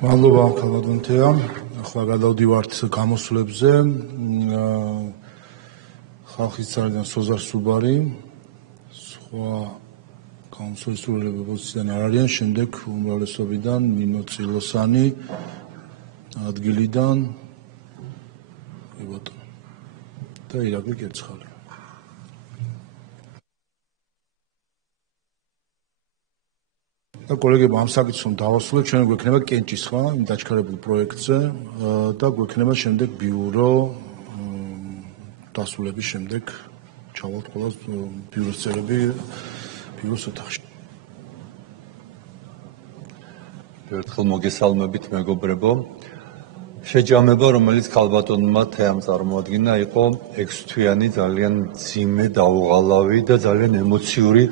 მადლობა ქალბატონთეა. ახლა გადავდივართ გამოსვლებზე. ხალხის წარიდან სოზარ სუბარი, სხვა გამოსვლის პოზიციიდან არ არიან, შემდეგ უმრავლესობიდან ნინო წილოსანი ადგილიდან და ირაკლი კერცხალი. და კოლეგებო, ამ საკითხს დავასრულებთ, ჩვენ გვექნება კენჭის ხმა იმ დაჩქარებულ პროექტზე და გვექნება შემდეგ ბიურო დასრულების შემდეგ ჩავალთ ყველა ბიუროს წევრები ბიუროს ოთახში. ერთხელ მოგესალმებით მეგობრებო. შეჯამება, რომელიც ქალბატონმა თეამ წარმოადგინა, იყო 6 თვიანი ძალიან მძიმე, დაუღალავი და ძალიან ემოციური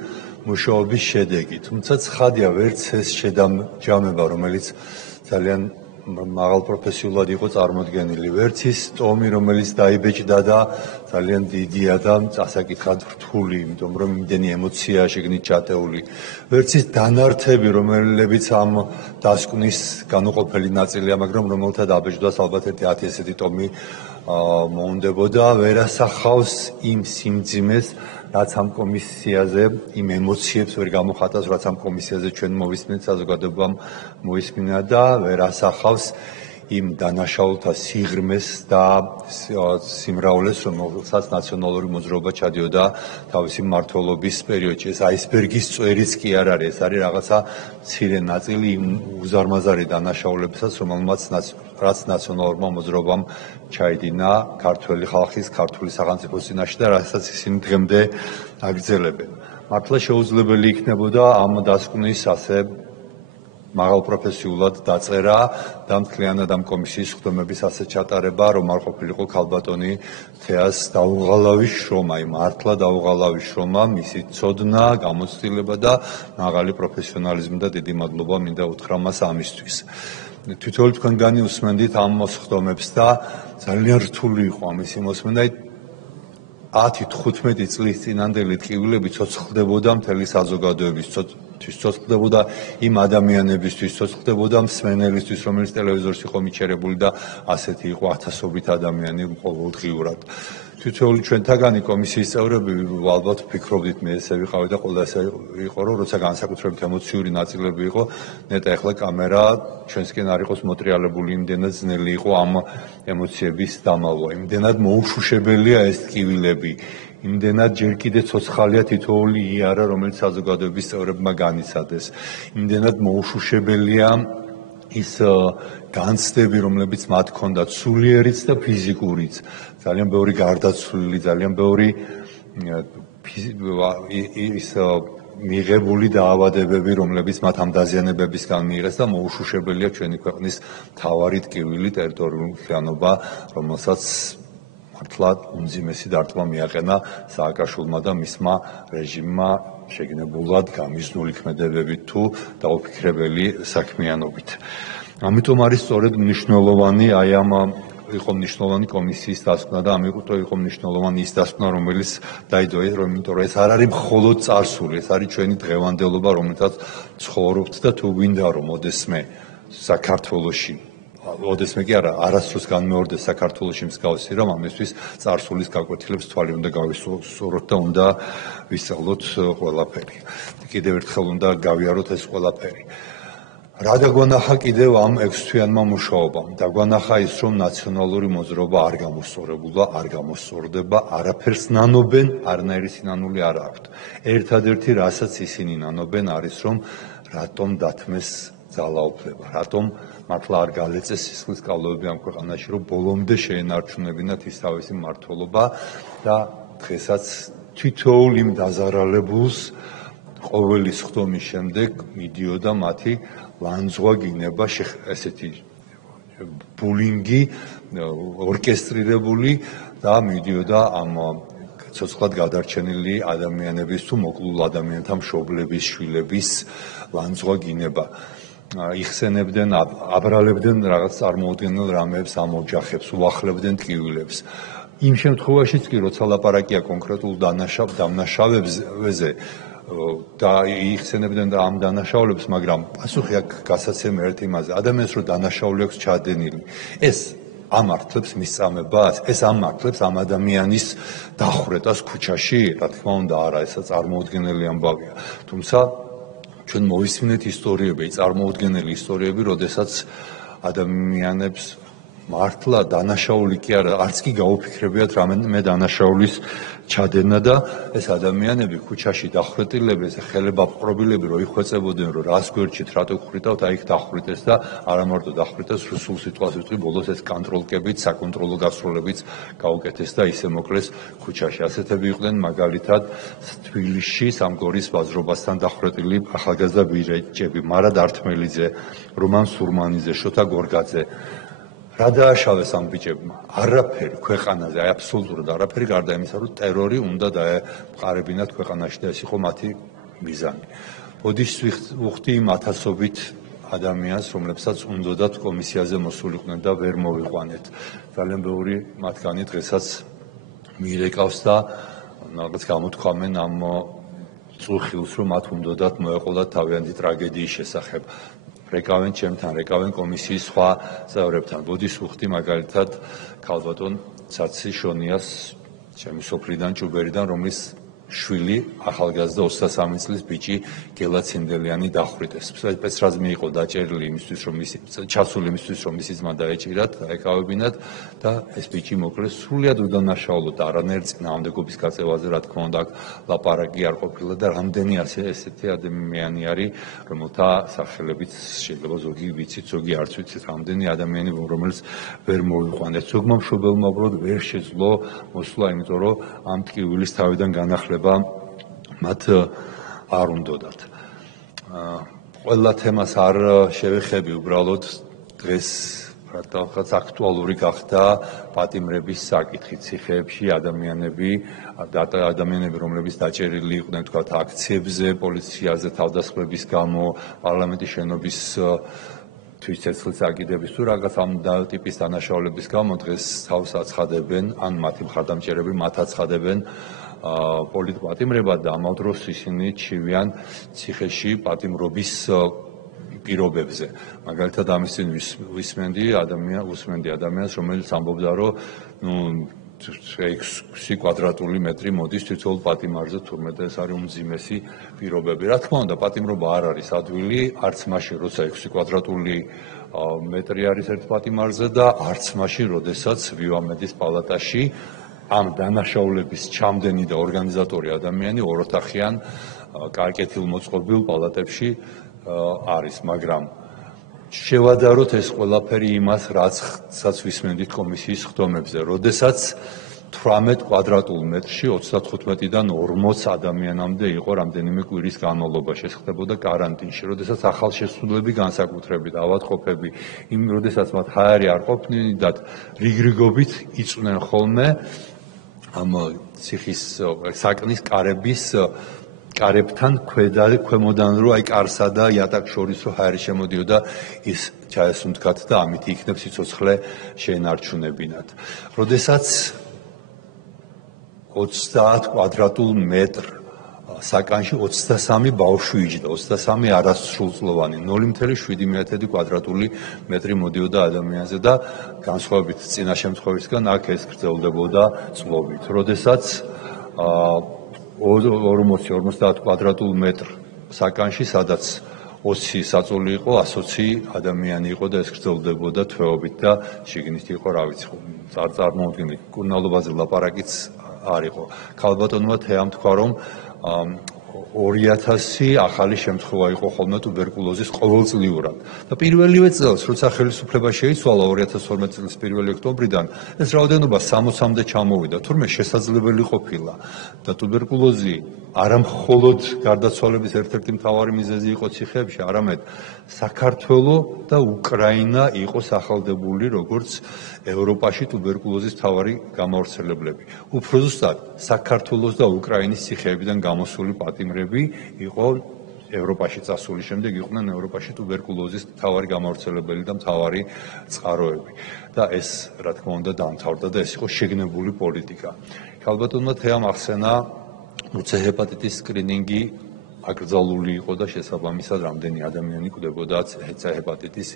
მუშაობის შედეგი. თუმცა ცხადია, ვერც ეს შეჯამება, რომელიც ძალიან მაღალპროფესიულად იყო წარმოდგენილი, ვერც ის ტომი, რომელიც დაიბეჭდა და ძალიან დიდია და წასაკითხად რთული, იმიტომ რომ იმდენი ემოცია შეგნით ჩატეული, ვერც ის დანართები, რომლებიც ამ დასკვნის განუყოფელი ნაწილია, მაგრამ რომელთა დაბეჭდვას ალბათ ერთი ესეთი ტომი მოუნდებოდა, ვერ ასახავს იმ სიმძიმეს, რაც ამ კომისიაზე, იმ ემოციებს ვერ გამოხატავს, რაც ამ კომისიაზე ჩვენ მოვისმენთ, საზოგადოებამ მოისმინა და ვერ ასახავს იმ დანაშაულთა სიღრმეს და სიმრავლეს, რომელსაც ნაციონალური მოძრაობა ჩადიოდა თავისი მმართველობის პერიოდში. ეს აისბერგის წვერიც კი არ არის, ეს არის რაღაცა მცირე ნაწილი იმ უზარმაზარი დანაშაულებისას, რაც ნაციონალურმა მოძრაობამ ჩაიდინა ქართველი ხალხის, ქართული სახელმწიფოს წინაშე და რასაც ისინი დღემდე აგრძელებენ. მართლა შეუძლებელი იქნებოდა ამ დასკვნის ასე მაღალპროფესიულად დაწერა და მთლიანად ამ კომისიის ხდომების ასე ჩატარება, რომ არ ყოფილიყო ქალბატონი თეას დაუღალავი შრომა, მართლა დაუღალავი შრომა, მისი ცოდნა, გამოცდილება და მაღალი პროფესიონალიზმი და დიდი მადლობა მინდა უთხრა მას ამისთვის. თითოეული თქვენგანი უსმენდით ამ ხდომებს და ძალიან რთული იყო ამისი მოსმენა. 10-15 წლის წინანდელი ტკივილები ცოცხლდებოდა მთელი საზოგადოებისთვის, ცოცხლდებოდა იმ ადამიანებისთვის, ცოცხლდებოდა მსმენელისთვის, რომელიც ტელევიზორს იყო მიჩერებული და ასეთი იყო ათასობით ადამიანი ყოველდღიურად. თითოეული ჩვენთაგანი კომისიის წევრები ალბათ ვფიქრობდით, მე ესე ვიყავი და ყველა ესე იყო, რომ როცა განსაკუთრებით ემოციური ნაწილები იყო, ნეტა ახლა კამერა ჩვენსკენ არ იყოს მოტრიალებული, იმდენად ძნელი იყო ამ ემოციების დამალვა, იმდენად მოუშუშებელია ეს ტკივილები, იმდენად ჯერ კიდე ცოცხალია თითოეული იარა, რომელიც საზოგადოების წევრებმა განიცადეს, იმდენად მოუშუშებელია ის განცდები, რომლებიც მათ ჰქონდათ, სულიერიც და ფიზიკურიც, ძალიან ბევრი გარდაცვლილი, ძალიან ბევრი ის მიღებული დაავადებები, რომლებიც მათ ამ დაზიანებებისგან მიიღეს და მოუშუშებელია ჩვენი ქვეყნის მთავარი ტკივილი, ტერიტორიული მთლიანობა, რომელსაც მართლა უმძიმესი დარტყმა მიაყენა სააკაშვილმა და მისმა რეჟიმმა შეგნებულად გამიზნული ქმედებებით თუ დაუფიქრებელი საქმიანობით. ამიტომ არის სწორედ მნიშვნელოვანი აი ამ იყო მნიშვნელოვანი კომისიის დასკვნა და ამიტომ იყო მნიშვნელოვანი ის დასკვნა, რომელიც დაიდო, იმიტომ რომ ეს არ არის მხოლოდ წარსული, ეს არის ჩვენი დღევანდელობა, რომელთაც ცხოვრობთ და თუ გვინდა რომ ოდესმე საქართველოში ოდესმე კი არა, არასდროს განმეორდეს საქართველოში მსგავსი რამ, ამისთვის წარსულის გაკვეთილებს თვალი უნდა გავისურვოთ და უნდა ვისწავლოთ ყველაფერი. კიდევ ერთხელ უნდა გავიაროთ ეს ყველაფერი. რა დაგვანახა კიდევ ამ 6 თვიანმა მუშაობამ? დაგვანახა ის, რომ ნაციონალური მოძრაობა არ გამოსწორებულა, არ გამოსწორდება, არაფერს ნანობენ, არანაირი სინანული არ აქვთ. ერთადერთი, რასაც ისინი ნანობენ, არის რომ რატომ დათმეს ძალაუფლება, რატომ მართლა არ გალეწეს სისხლის კავლობები ამ ქვეყანაში, რომ ბოლომდე შეენარჩუნებინათ ის თავისი მმართველობა და დღესაც თითოეულ იმ დაზარალებულს ყოველი ხდომის შემდეგ მიდიოდა მათი ლანძღვა გინება, ესეთი ბულინგი, ორკესტრირებული და მიდიოდა ამ ცოცხლად გადარჩენილი ადამიანების თუ მოკლულ ადამიანთა მშობლების, შვილების ლანძღვა გინება. იხსენებდნენ, აბრალებდნენ რაღაც წარმოუდგენელ რამებს ამ ოჯახებს, უახლებდნენ ტკივილებს. იმ შემთხვევაშიც კი, როცა ლაპარაკია კონკრეტულ დამნაშავებზე, და იხსენებდნენ და ამ დანაშაულებს, მაგრამ პასუხი აქ გასაცემი ერთ იმაზე, ადამიანს რო დანაშაული აქვს ჩადენილი, ეს ამართლებს მისწამებას, ეს ამართლებს ამ ადამიანის დახვრეტას ქუჩაში, რა თქმა უნდა, არა, ესა წარმოუდგენელი ამბავია. თუმცა ჩვენ მოვისმინეთ ისტორიები, წარმოუდგენელი ისტორიები, როდესაც ადამიანებს მართლა დანაშაული კი არა, არც კი გაუფიქრებიათ რამე დანაშაულის ჩადენა და ეს ადამიანები ქუჩაში დახვრეტილები, ეს ხელებაპყრობილები რო იხვეწებოდნენ, რომ რას გვერდჩით, რატო გხრიტავთ, აი იქ დახვრიტეს და არა მარტო დახვრიტეს, სულ სიტყვას ვიტყვი, ბოლოს ეს კონტროლკებით, საკონტროლო გასროლებიც გაუკეთეს და ისე მოკლეს ქუჩაში. ასეთები იყვნენ მაგალითად თბილისში სამგორის ბაზრობასთან დახვრეტილი ახალგაზრდა ბიჭები, მარად ართმელიძე, რომან სურმანიძე, შოთა გორგაძე. რა დააშავეს ამ ბიჭებმა? არაფერი ქვეყანაზე, აი აბსოლუტურად არაფერი, გარდა იმისა, რომ ტერორი უნდა დაეყარებინათ ქვეყანაში და ეს იყო მათი მიზანი. ბოდიშს ვუხდი იმ ათასობით ადამიანს, რომლებსაც უნდათ კომისიაზე მოსულიყვნენ და ვერ მოვიყვანეთ. ძალიან ბევრი მათგანი დღესაც მიირეკავს და რაღაც გამოთქვამენ ამ წუხილს, რომ მათ უნდათ მოეყოლათ თავიანთი ტრაგედიის შესახებ. რეკავენ ჩემთან, რეკავენ კომისიის სხვა წევრებთან. ბოდიშს ვუხდი მაგალითად ქალბატონ ცაცი შონიას, ჩემი სოფლიდან, ჭუბერიდან, რომლის შვილი ახალგაზრდა 23 წლის ბიჭი გელა ცინდელიანი დახვრიტეს. სპეცრად მიიღო დაჭერილი იმისთვის, რომ ჩასული იმისთვის, რომ მისი ძმა დაეჭირათ, დაეკავებინათ და ეს ბიჭი მოკლეს სრულიად უდანაშაულოდ და არანაირ წინააღმდეგობის გაწევაზე, რა თქმა უნდა, ლაპარაკი არ ყოფილა და რამდენი ესეთი ადამიანი არის, რომელთა სახელებიც შეიძლება ზოგი ვიცით, ზოგი არც ვიცით, რამდენი ადამიანი, რომელიც ვერ მოვიყვანეთ. ზოგმა მშობელმა უბრალოდ ვერ შეძლო მოსვლა, იმიტომ რომ ამ ტკივილის თავიდან განახლება მათ არ უნდათ. ყველა თემას არ შევეხები, უბრალოდ დღეს რაღაც აქტუალური გახდა პატიმრების საკითხი ციხეებში ადამიანები, რომლებიც დაჭერილი იყვნენ თქვა აქციებზე, პოლიციაზე თავდასხმების გამო, პარლამენტის შენობის თვითცეცხლის აკიდების თუ რაღაც ამ ტიპის დანაშაულების გამო დღეს თავს აცხადებენ, ან მათი მხარდამჭერები მათ აცხადებენ პოლიტპატიმრებად და ამავ დროს ისინი ჩივიან ციხეში პატიმრობის პირობებზე. მაგალითად ამის წინ ვისმენდი ადამიანს, რომელიც ამბობდა, რომ 6 კვადრატული მეტრი მოდის თითოეულ პატიმარზე, თურმე ეს არის უმძიმესი პირობები. რა თქმა უნდა, პატიმრობა არ არის ადვილი, არც მაშინ, როცა 6 კვადრატული მეტრი არის ერთ პატიმარზე და არც მაშინ, როდესაც ვიუამედის პალატაში ამ დანაშაულების ჩამდენი და ორგანიზატორი ადამიანი ოროთახიან კეთილმოწყობილ პალატებში არის, მაგრამ შევადაროთ ეს ყველაფერი იმას, რაც ვისმენდით კომისიის ხდომებზე, როდესაც 18 კვადრატულ მეტრში 35-დან 40 ადამიანამდე იყო რამდენიმე კვირის განმავლობაში, ეს ხდებოდა კარანტინში, როდესაც ახალშესულები განსაკუთრებით ავადმყოფები, როდესაც მათ ჰაერი არ ყოფნიდათ, რიგრიგობით იწვნენ ხოლმე ამ ციხის საკნის კარებთან ქვემოდან რო აი კარსა და იატაკს შორის რო ჰაერი შემოდიოდა ის ჩაესუნთქათ და ამით იქნებ სიცოცხლე შეენარჩუნებინათ. როდესაც 30 კვადრატულ მეტრ საკანში 23 ბავშვი იჯდა, 23 არასრულწლოვანი, 0.7 კვადრატული მეტრი მოდიოდა ადამიანზე და განსხვავებით წინა შემთხვევისგან აქ ეს გრძელდებოდა წლობით. როდესაც 40-50 კვადრატულ მეტრ საკანში, სადაც 20 საწოლი იყო, 120 ადამიანი იყო და ეს გრძელდებოდა თვეობით და შიგნით იყო, რა ვიცი, წარმოუდგენელი კურნალობაზე ლაპარაკიც არ იყო. ქალბატონმა თეამ თქვა, რომ 2000 ახალი შემთხვევა იყო ხოლმე ტუბერკულოზის ყოველწლიურად. და პირველივე წელს, როცა ხელისუფლება შეიცვალა 2012 წლის 1 ოქტომბრიდან, ეს რაოდენობა 60-მდე ჩამოვიდა. თურმე შესაძლებელი ყოფილა და ტუბერკულოზი არა მხოლოდ გარდაცვალების ერთ-ერთი მთავარი მიზეზი იყო ციხეებში, არამედ საქართველოს და უკრაინა იყო სახელდებული როგორც ევროპაში ტუბერკულოზის მთავარი გამავრცელებლები. უფრო ზუსტად, საქართველოს და უკრაინის ციხეებიდან გამოსული პატიმრები იყო ევროპაში წასული, შემდეგ იყვნენ ევროპაში ტუბერკულოზის მთავარი გამავრცელებელი და მთავარი წყაროები. და ეს, რა თქმა უნდა, დამთავრდა და ეს იყო შეგნებული პოლიტიკა. ქალბატონმა თეამ ახსენა უცხო ჰეპატიტის სკრინინგი აკრძალული იყო და შესაბამისად რამდენი ადამიანი კვდებოდა C ჰეპატიტის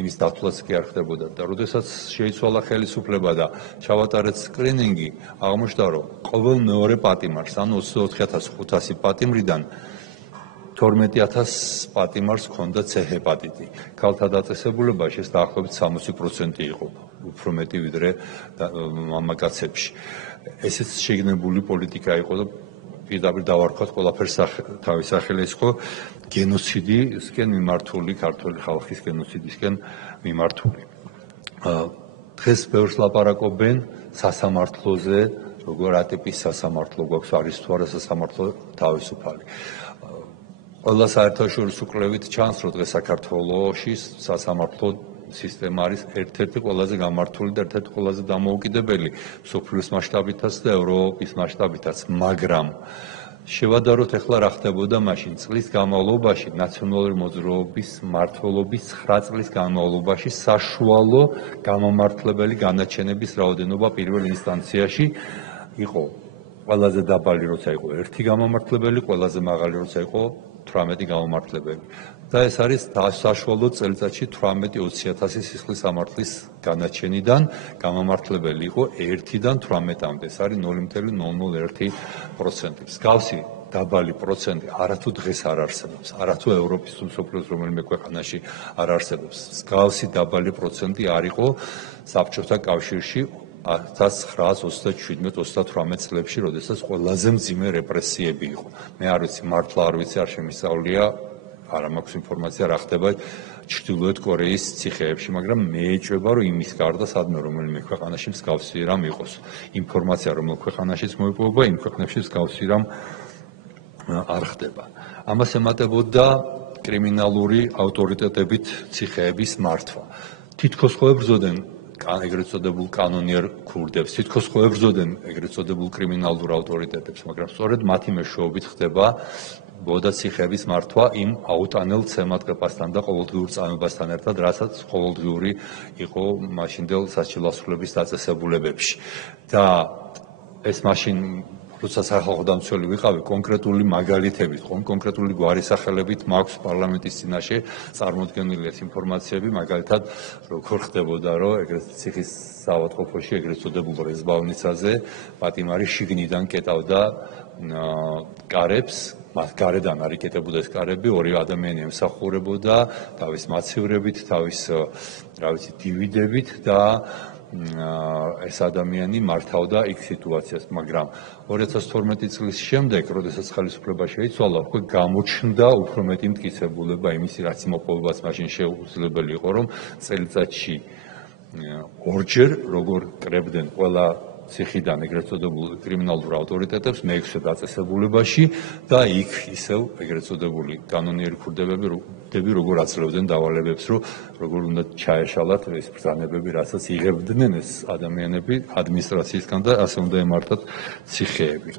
იმის დათვლაც კი არ ხდებოდა და როდესაც შეიცვალა ხელისუფლება და ჩავატარეთ სკრინინგი აღმოჩნდა რომ ყოველ მეორე პატიმარს ანუ 24500 პატიმრიდან 12000 პატიმარს ჰქონდა C ჰეპატიტი. ქალთა დაწესებულებაში ეს დაახლოებით 60% იყო, უფრო მეტი ვიდრე მამაკაცებში. ესეც შეგნებული პოლიტიკა იყო და პირდაპირ დავარქვათ ყველაფერს თავის სახელი ის ხო გენოციდისკენ მიმართული, ქართული ხალხის გენოციდისკენ მიმართული. დღეს ბევრს ლაპარაკობენ სასამართლოზე, როგორ რა ტიპის სასამართლო გვაქვს, არის თუ არა სასამართლო თავისუფალი. ყველა საერთაშორისო კვლევით ჩანს, რომ დღეს საქართველოში სასამართლო სისტემა არის ერთ-ერთი ყველაზე გამართული და ერთ-ერთი ყველაზე დამოუკიდებელი მსოფლიოს მასშტაბითაც და ევროპის მასშტაბითაც, მაგრამ შევადაროთ ახლა რა ხდებოდა მაშინ წლის განმავლობაში ნაციონალური მოძრაობის მმართველობის 9 წლის განმავლობაში საშუალო გამომართლებელი განაჩენების რაოდენობა პირველ ინსტანციაში იყო ყველაზე დაბალი როცა იყო 1 გამომართლებელი, ყველაზე მაღალი როცა იყო 18 გამომართლებელი. და ეს არის საშუალო წელიწადში 18-20000 სისხლის სამართლის განაჩენიდან გამომართლებელი იყო 1-დან 18-მდე. ეს არის 0.001%. მსგავსი დაბალი პროცენტი არათუ დღეს არ არსებობს, არათუ ევროპის თუ მსოფლიოს რომელიმე ქვეყანაში არ არსებობს. მსგავსი დაბალი პროცენტი არ იყო საბჭოთა კავშირში 1927-28 წლებში, როდესაც ყველაზე მძიმე რეპრესიები იყო. მე არ ვიცი, მართლა არ ვიცი, არ შემისწავლია, არა მაქვს ინფორმაცია რა ხდება ჩრდილოეთ კორეის ციხეებში, მაგრამ მე ეჭვება, რომ იმის გარდა სადმე რომელიმე ქვეყანაში მსგავსი რამ იყოს. ინფორმაცია რომელ ქვეყანაშიც მოიპოვება, იმ ქვეყნებში მსგავსი რამ არ ხდება. ამას ემატებოდა კრიმინალური ავტორიტეტებით ციხეების მართვა. თითქოს ხო ებრძოდნენ ეგრეთ წოდებულ კანონიერ ქურდებს, თითქოს ხო ებრძოდნენ ეგრეთ წოდებულ კრიმინალურ ავტორიტეტებს, მაგრამ სწორედ მათი მეშვეობით ხდება ბოდა ციხეების მართვა იმ აუტანელ ცემატყეპასთან და ყოველდღიურ წამებასთან ერთად, რასაც ყოველდღიური იყო მაშინდელ სასჯელოსნების დაწესებულებებში. და ეს მაშინ როცა სახალხო დამცველი ვიყავი, კონკრეტული მაგალითებით, კონკრეტული გვარის სახელებით მაქვს პარლამენტის წინაშე წარმოდგენილი ეს ინფორმაციები, მაგალითად, როგორ ხდებოდა, რომ ეგრეთ ციხის საავადმყოფოში, ეგრეთ წოდებულ რეზბავნიცაზე, პატიმარი შიგნიდან კეტავდა კარებს, მათ გარედან არ იკეტებოდა ეს კარები, ორი ადამიანი ემსახურებოდა თავის მაცივრებით, თავის, რა ვიცი, დივიდებით და ეს ადამიანი მართავდა იქ სიტუაციას, მაგრამ 2012 წლის შემდეგ, როდესაც ხელისუფლება შეიცვალა, უკვე გამოჩნდა უფრო მეტი მტკიცებულება იმისი, რაც იმოპოვებაც მაშინ შეუძლებელი იყო, რომ წელიწადში ორჯერ როგორ კრებდნენ ყველა ციხიდან ეგრეთ წოდებულ კრიმინალურ ავტორიტეტებს მე-6 დაწესებულებაში და იქ ისევ ეგრეთ წოდებული კანონიერი ქურდები როგორ აცლებდნენ დავალებებს, რომ როგორ უნდა ჩაეშალათ ეს ბრძანებები, რასაც იღებდნენ ეს ადამიანები ადმინისტრაციისგან და ასე უნდა ემართათ ციხეები.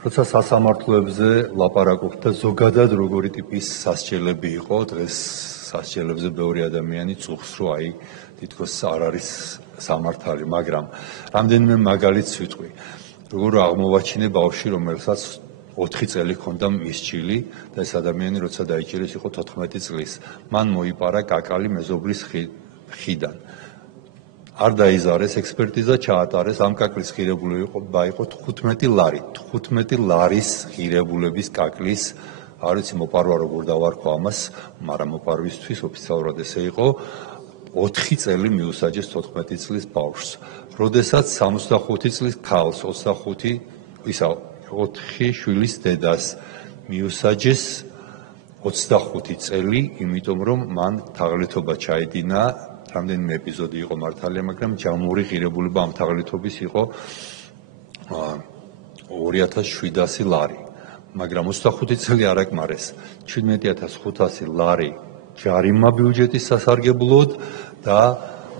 როცა სასამართლოებზე ლაპარაკობთ და ზოგადად როგორი ტიპის სასჯელები იყო, დღეს სასჯელებზე ბევრი ადამიანი წუხს, რომ აი თითქოს არ არის სამართალი, მაგრამ რამდენიმე მაგალითს ვიტყვი. როგორ აღმოვაჩინე ბავშვი, რომელსაც 4 წელი ჰქონდა მისჯილი და ეს ადამიანი როცა დაიჭირეს იყო 14 წლის. მან მოიპარა კაკალი მეზობლის ხიდან. არ დაიზარეს, ექსპერტიზა ჩაატარეს, ამ კაკლის ღირებულება იყო 15 ლარი. 15 ლარის ღირებულების კაკლის, არ ვიცი მოპარვა როგორ დავარქვა ამას, მაგრამ მოპარვისთვის ოფიციალურად ესე იყო 4 წელი მიუსაჯეს 14 წლის ბავშვს. როდესაც 65 წლის ქალს 4 შვილის დედას მიუსაჯეს 25 წელი, იმიტომ რომ მან თაღლითობა ჩაედინა, რამდენიმე ეპიზოდი იყო მართალია, მაგრამ ჯამური ღირებულება ამ თაღლითობის იყო 2700 ლარი. მაგრამ 25 წელი არ აკმარეს, 17500 ლარი ჯარიმა ბიუჯეტის სასარგებლოდ და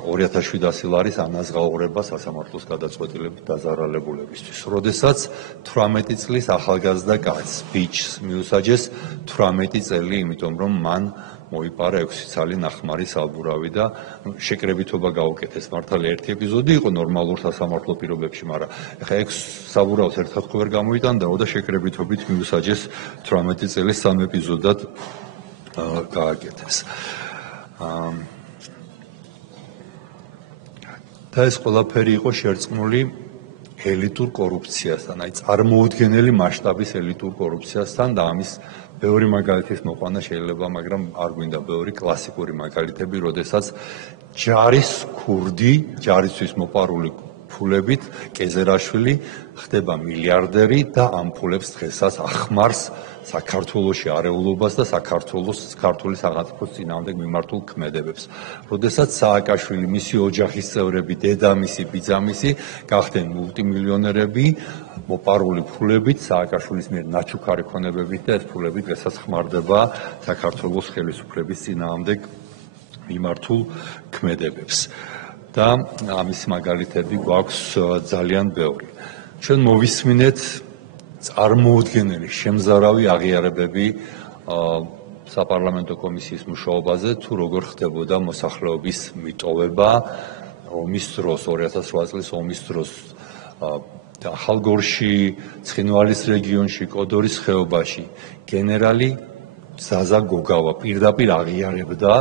2700 ლარის ანაზღაურება სასამართლოს გადაწყვეტილებით დაზარალებულებისთვის. როდესაც 18 წლის ახალგაზრდა კაცს, ბიჭს მიუსაჯეს 18 წელი, იმიტომ რომ მან მოიპარა 6 ცალი ნახმარი საბურავი და შეკრებითობა გაუკეთეს. მართალია ერთი ეპიზოდი იყო ნორმალურ სასამართლო პირობებში, მაგრამ ეხლა 6 საბურავს ერთხელ ვერ გამოიტანდაო და შეკრებითობით მიუსაჯეს 18 წელი სამ ეპიზოდად გააკეთეს. და ეს ყველაფერი იყო შერწყმული ელიტურ კორუფციასთან, აი წარმოუდგენელი მასშტაბის ელიტურ კორუფციასთან და ამის ბევრი მაგალითის მოყვანა შეიძლება, მაგრამ არ გვინდა ბევრი კლასიკური მაგალითები, როდესაც ჯარის ქურდი, ჯარისთვის მოპარული ფულებით კეზერაშვილი ხდება მილიარდერი და ამ ფულებს დღესაც ახმარს საქართველოში არეულობას და ქართული სახელმწიფოს წინააღმდეგ მიმართულ ქმედებებს. როდესაც სააკაშვილი, მისი ოჯახის წევრები, დედამისი, ბიძამისი გახდნენ მულტიმილიონერები, მოპარული ფულებით, სააკაშვილის მიერ ნაჩუქარი ქონებებით და ეს ფულები დღესაც ხმარდება საქართველოს ხელისუფლების წინააღმდეგ მიმართულ ქმედებებს. და ამის მაგალითები გვაქვს ძალიან ბევრი. ჩვენ მოვისმინეთ წარმოუდგენელი შემზარავი აღიარებები საპარლამენტო კომისიის მუშაობაზე, თუ როგორ ხდებოდა მოსახლეობის მიტოვება ომის დროს, 2008 წლის ომის დროს ახალგორში, ცხინვალის რეგიონში, კოდორის ხეობაში გენერალი ზაზა გოგავა პირდაპირ აღიარებდა,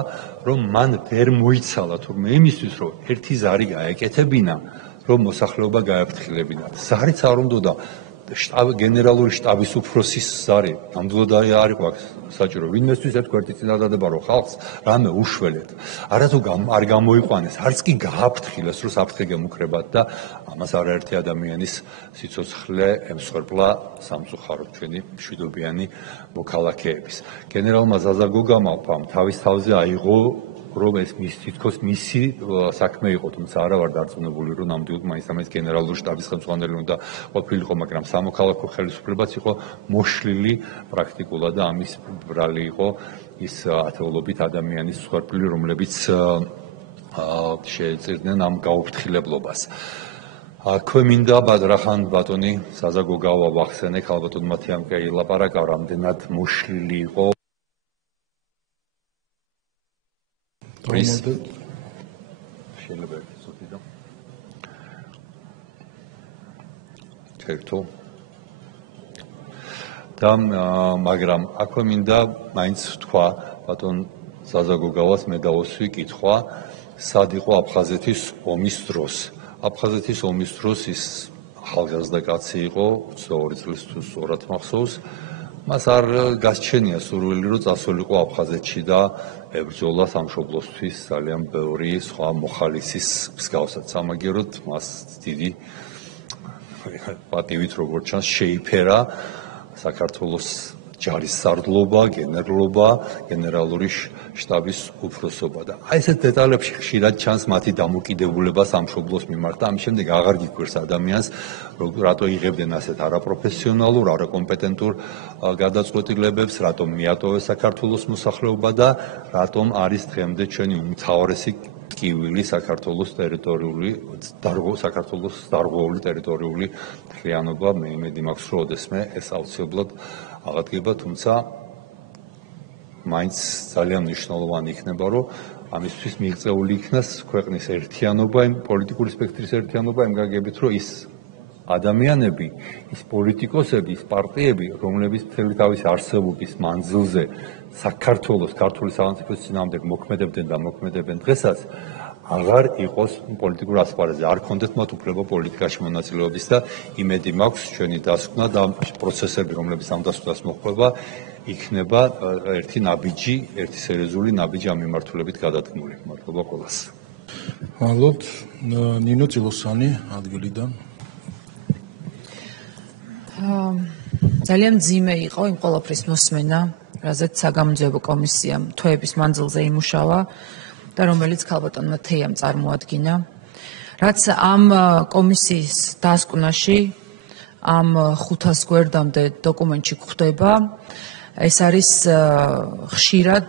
რომ მან ვერ მოიცალა თურმე იმისთვის, რომ ერთი ზარი გაეკეთებინა, რომ მოსახლეობა გააფრთხილებინა. ზარიც არ უნდოდა გენერალური შტაბის უფროსის ზარი, ნამდვილად არ იყო საჭირო. ვინმესთვის ერთგვარი წინადადება, რომ ხალხს რამე უშველეთ. არათუ არ გამოიყვანეს, არც კი გააფრთხილეს, რომ საფრთხე გემუქრებათ და ამას არაერთი ადამიანის სიცოცხლე ემსხვერპლა სამწუხაროდ ჩვენი მშვიდობიანი მოქალაქეების. გენერალმა ზაზა გოგამალფამ თავის თავზე აიღო, რომ ეს თითქოს მისი საქმე იყო, თუმცა არა ვარ დარწმუნებული, რომ ნამდვილად მაინც გენერალური შტაბის ხელმძღვანელი უნდა ყოფილიყო, მაგრამ სამოქალაქო ხელისუფლებაც იყო მოშლილი პრაქტიკულად და ამის ბრალი იყო ის ათეულობით ადამიანის მსხვერპლი, რომლებიც შეეწირდნენ ამ გაუფრთხილებლობას. აქვე მინდა რახან ბატონი ზაზა გოგავა ვახსენე, ალბათ მათი ამკე ილაპარაკა, რამდენად მოშლილი იყო შეიძლება ისეთი და და მაგრამ აქვე მინდა მაინც თქვა ბატონ ზაზა გოგავას მე დავოსვი კითხვა, სად იყო აფხაზეთის ომის დროს. აფხაზეთის ომის დროს ის ახალგაზრდა კაცი იყო, 22 წლის თუ სწორად მახსოვს. მას არ გასჩენია სურვილი, რომ წასულიყო აფხაზეთში და ებრძოლა სამშობლოსთვის ძალიან ბევრი სხვა მოხალისის მსგავსად. სამაგიეროდ მას დიდი პატივით როგორც ჩანს შეიფერა საქართველოს ჯარის სარდლობა, გენერლობა, გენერალური შტაბის უფროსობა და აი ესეთ დეტალებში ხშირად ჩანს მათი დამოკიდებულება სამშობლოს მიმართ და ამის შემდეგ აღარ გიგვერს ადამიანს, რატო იღებდნენ ასეთ არაპროფესიონალურ, არაკომპეტენტურ გადაწყვეტილებებს, რატომ მიატოვეს საქართველოს მოსახლეობა და რატომ არის დღემდე ჩვენი უმთავრესი ტკივილი საქართველოს დარღვეული ტერიტორიული მთლიანობა. მე იმედი მაქვს, რომ ოდესმე ეს აუცილებლად აღადგება, თუმცა მაინც ძალიან მნიშვნელოვანი იქნება, რომ ამისთვის მიღწეული იქნას ქვეყნის ერთიანობა, პოლიტიკური სპექტრის ერთიანობა, იმ გაგებით, რომ ის ადამიანები, ის პოლიტიკოსები, ის პარტიები, რომლებიც მთელი თავისი არსებობის მანძილზე საქართველოს, ქართული სახელმწიფოს წინააღმდეგ მოქმედებდნენ და მოქმედებენ დღესაც, აღარ იყოს პოლიტიკურ ასპარეზზე, არ ქონდეთ მათ უფლება პოლიტიკაში მონაწილეობის და იმედი მაქვს ჩვენი დასკვნა და პროცესები, რომლებიც ამ დასკვნას მოჰყვება, იქნება ერთი ნაბიჯი, ერთი სერიოზული ნაბიჯი ამ მიმართულებით გადადგმული. მადლობა ყველას. მადლობთ. ნინო წილოსანი ადგილიდან. ძალიან მძიმე იყო იმ ყველაფრის მოსმენა, რაზეც საგამოძიებო კომისიამ თვეების მანძილზე იმუშავა და რომელიც ქალბატონმა თეამ წარმოადგინა. რაც ამ კომისიის დასკვნაში, ამ 500 გვერდამდე დოკუმენტში გვხვდება, ეს არის ხშირად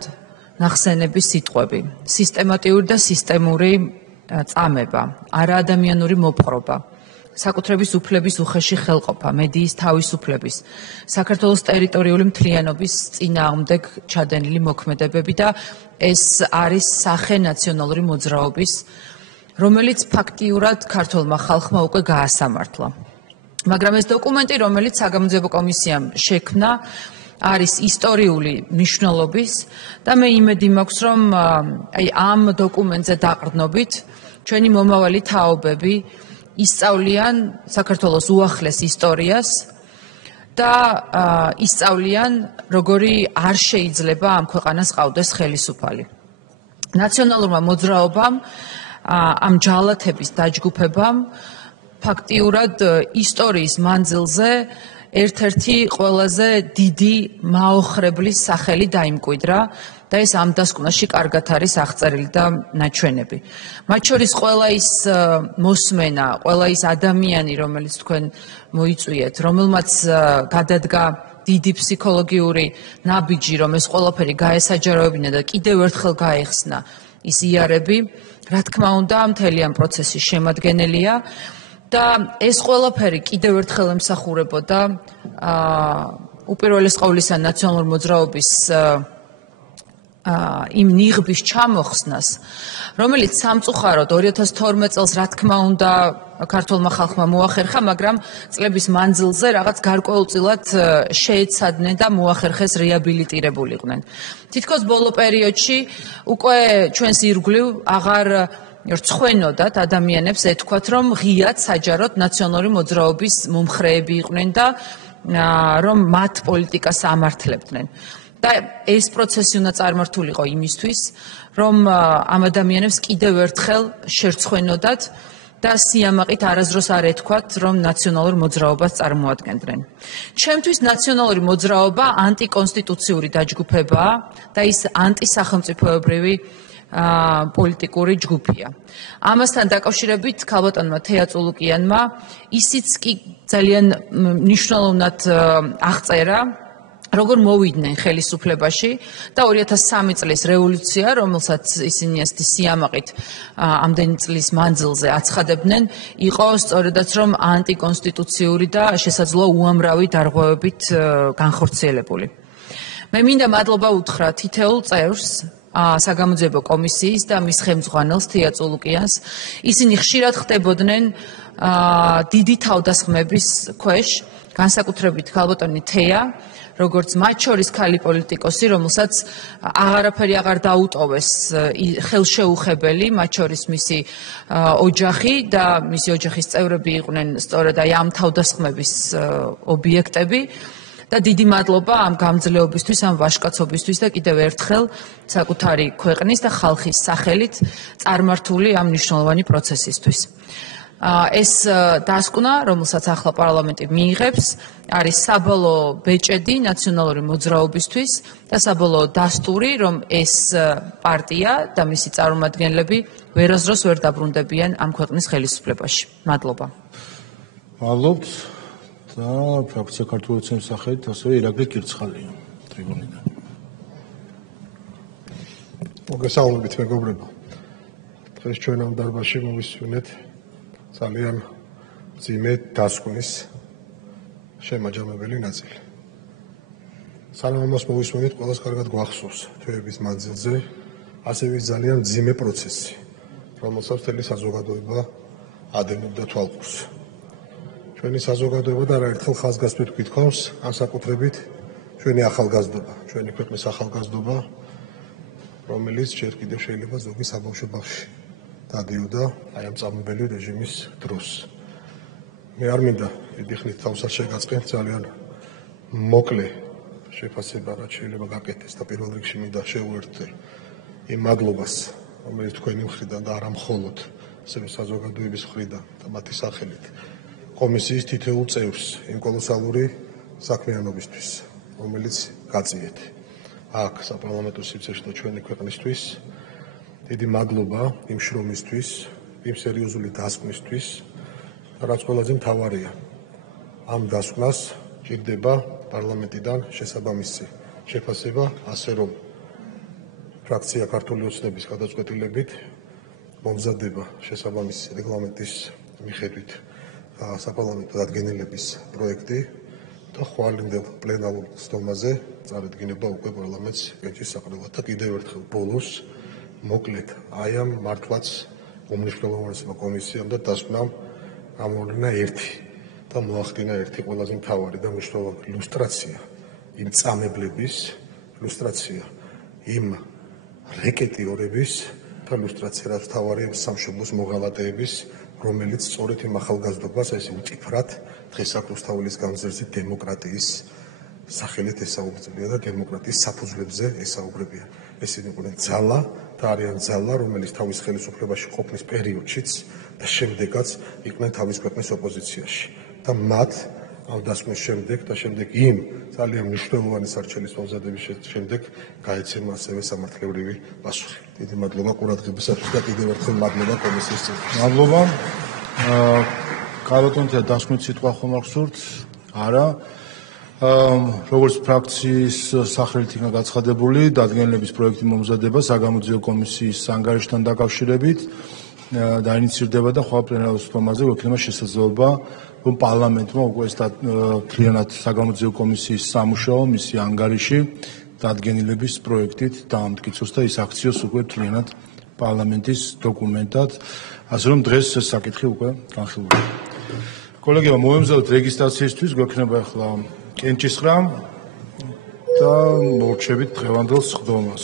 ნახსენების სიტყვები, სისტემატიური და სისტემური წამება, არაადამიანური მოპყრობა, საკუთრების უფლების უხეში ხელყოფა, მედიის თავისუფლების, საქართველოს ტერიტორიული მთლიანობის წინააღმდეგ ჩადენილი მოქმედებები და ეს არის სახე ნაციონალური მოძრაობის, რომელიც ფაქტიურად ქართულმა ხალხმა უკვე გაასამართლა. მაგრამ ეს დოკუმენტი, რომელიც საგამოძიებო კომისიამ შექმნა, არის ისტორიული მნიშვნელობის და მე იმედი მაქვს, რომ ამ დოკუმენტზე დაყრდნობით ჩვენი მომავალი თაობები ისწავლიან საქართველოს უახლეს ისტორიას და ისწავლიან, როგორი არ შეიძლება ამ ქვეყანას ყავდეს ხელისუფალი. ნაციონალურმა მოძრაობამ, ამ ჯალათების დაჯგუფებამ ფაქტიურად ისტორიის მანძილზე ერთ-ერთი ყველაზე დიდი მაოხრებლის სახელი დაიმკვიდრა და ეს ამ დასკვნაში კარგად არის აღწერილი და ნაჩვენები. მათ შორის ყველა ის მოსმენა, ყველა ის ადამიანი, რომელიც თქვენ მოიწვიეთ, რომელმაც გადადგა დიდი ფსიქოლოგიური ნაბიჯი, რომ ეს ყველაფერი გაესაჯაროებინა და კიდევ ერთხელ გაეხსნა ის იარები, რა თქმა უნდა, მთელი ამ პროცესის შემადგენელია. და ეს ყველაფერი კიდევ ერთხელ ემსახურებოდა უპირველეს ყოვლისა ნაციონალური მოძრაობის იმ ნიღბის ჩამოხსნას, რომელიც სამწუხაროდ 2012 წელს რა თქმა უნდა ქართულმა ხალხმა მოახერხა, მაგრამ წლების მანძილზე რაღაც გარკვეულწილად შეეცადნენ და მოახერხეს რეაბილიტირებულიყვნენ. თითქოს ბოლო პერიოდში უკვე ჩვენს ირგვლივ აღარ რცხვენოდათ ადამიანებს ეთქვათ, რომ ღიად საჯაროდ ნაციონალური მოძრაობის მომხრეები იყვნენ და რომ მათ პოლიტიკას ამართლებდნენ. და ეს პროცესი უნდა წარმართულიყო იმისთვის, რომ ამ ადამიანებს კიდევ ერთხელ შერცხვენოდათ და სიამაყით არასდროს არ ეთქვათ, რომ ნაციონალურ მოძრაობას წარმოადგენდნენ. ჩემთვის ნაციონალური მოძრაობა ანტიკონსტიტუციური დაჯგუფებაა და ის ანტისახელმწიფოებრივი პოლიტიკური ჯგუფია. ამასთან დაკავშირებით ქალბატონმა თეა წულუკიანმა ისიც კი ძალიან მნიშვნელოვნად აღწერა, როგორ მოვიდნენ ხელისუფლებაში და 2003 წლის რევოლუცია, რომელსაც ისინი ასეთი სიამაყით ამდენი წლის მანძილზე აცხადებდნენ, იყო სწორედაც რომ ანტიკონსტიტუციური და შესაძლოა უამრავი დარღვევებით განხორციელებული. მე მინდა მადლობა უთხრა თითოეულ წევრს საგამოძიებო კომისიის და მის ხელმძღვანელს თეა წულუკიანს. ისინი ხშირად ხდებოდნენ დიდი თავდასხმების ქვეშ, განსაკუთრებით ქალბატონი თეა, როგორც მათ შორის ქალი პოლიტიკოსი, რომელსაც აღარაფერი აღარ დაუტოვეს ხელშეუხებელი, მათ შორის მისი ოჯახი და მისი ოჯახის წევრები იყვნენ სწორედ ამ თავდასხმების ობიექტები. და დიდი მადლობა ამ გამძლეობისთვის, ამ ვაჟკაცობისთვის და კიდევ ერთხელ საკუთარი ქვეყნის და ხალხის სახელით წარმართული ამ მნიშვნელოვანი პროცესისთვის. ეს დასკვნა, რომელსაც ახლა პარლამენტი მიიღებს, არის საბოლოო ბეჭედი ნაციონალური მოძრაობისთვის და საბოლოო დასტური, რომ ეს პარტია და მისი წარმომადგენლები ვერასდროს ვერ დაბრუნდებიან ამ ქვეყნის ხელისუფლებაში. მადლობა. მადლობთ. და ფრაქცია ქართული ოცნების სახელით ასევე ირაკლი კირცხალია ტრიბუნიდან. მოგესალმებით მეგობრებო. დღეს ჩვენ ამ დარბაზში მოვისმინეთ ძალიან მძიმე დასკვნის შემაჯამებელი ნაწილი. სანამ ამას მოვისმინეთ, ყველას კარგად გვახსოვს თვეების მანძილზე ასევე ძალიან მძიმე პროცესი, რომელსაც მთელი საზოგადოება ადევნებდა თვალყურს. ჩვენი საზოგადოება და არაერთხელ ხაზგასმით გვითხოვს, განსაკუთრებით ჩვენი ახალგაზრდობა, ჩვენი ქვეყნის ახალგაზრდობა, რომელიც ჯერ კიდევ შეიძლება ზოგი საბავშვო ბაღში დადიოდა აი ამ წამებელი რეჟიმის დროს. მე არ მინდა დიდი ხნით თავს არ შეგაწყენ, ძალიან მოკლე შეფასება რაც შეიძლება გაკეთდეს და პირველ რიგში მინდა შევუერთდე იმ მადლობას, რომელიც თქვენი მხრიდან და არა მხოლოდ ასევე საზოგადოების მხრიდან და მათი სახელით კომისიის თითოეულ წევრს იმ კოლოსალური საქმიანობისთვის, რომელიც გაწიეთ აქ საპარლამენტო სივრცეში და ჩვენი ქვეყნისთვის. დიდი მადლობა იმ შრომისთვის, იმ სერიოზული დასკვნისთვის, რაც ყველაზე მთავარია. ამ დასკვნას ჭირდება პარლამენტიდან შესაბამისი შეფასება, ასე რომ ფრაქცია ქართული ოცნების გადაწყვეტილებით მომზადება შესაბამისი რეგლამენტის მიხედვით საპარლამენტო დადგენილების პროექტი და ხვალინდელ პლენარულ სხდომაზე წარედგინება უკვე პარლამენტს კენჭის საყრელად და კიდევ ერთხელ ბოლოს მოკლედ აი ამ მართლაც უმნიშვნელოვანესმა კომისიამ და დასკვნამ ამოვლინა ერთი და მოახდინა ერთი ყველაზე მთავარი და მნიშვნელოვანი ილუსტრაცია იმ წამებლების ილუსტრაცია იმ რეკეტიორების და ილუსტრაცია რაც მთავარი სამშობლოს მოღალატეების რომელიც სწორედ იმ ახალგაზრდობას ესე უწიფრად დღეს აქ რუსთაველის გამზირზე დემოკრატიის სახელით ესაუბრებია და დემოკრატიის საფუძვლებზე ესაუბრებიან. ესენი იყვნენ ძალა და არიან ძალა, რომელიც თავის ხელისუფლებაში ყოფნის პერიოდშიც და შემდეგაც იყვნენ თავის ქვეყნის ოპოზიციაში. და მათ ამ დასკვნის შემდეგ და შემდეგ იმ ძალიან მნიშვნელოვანი სარჩელის მომზადების შემდეგ გაეცემა ასევე სამართლებრივი პასუხი. დიდი მადლობა ყურადღებისათვის და კიდევ ერთხელ მადლობა კომისიის წევრებს. მადლობა. კაროტონთია დასკვნის სიტყვა ხომ ახსურთ? არა. როგორც ფრაქციის სახელით იქნა გაცხადებული დადგენილების პროექტი მომზადება საგამოძიებო კომისიის ანგარიშთან დაკავშირებით დაინიცირდება და ხვალ პლენარულ სხდომაზე გვექნება შესაძლებლობა რომ პარლამენტმა უკვე მთლიანად საგამოძიებო კომისიის სამუშაო მისი ანგარიში დადგენილების პროექტით დაამტკიცოს და ის აქციოს უკვე მთლიანად პარლამენტის დოკუმენტად ასე რომ დღეს ეს საკითხი უკვე განხილულია. კოლეგებო, მოვემზადოთ რეგისტრაციისთვის გვექნება ახლა კენჭისყრა და მორჩებით დღევანდელ სხდომას.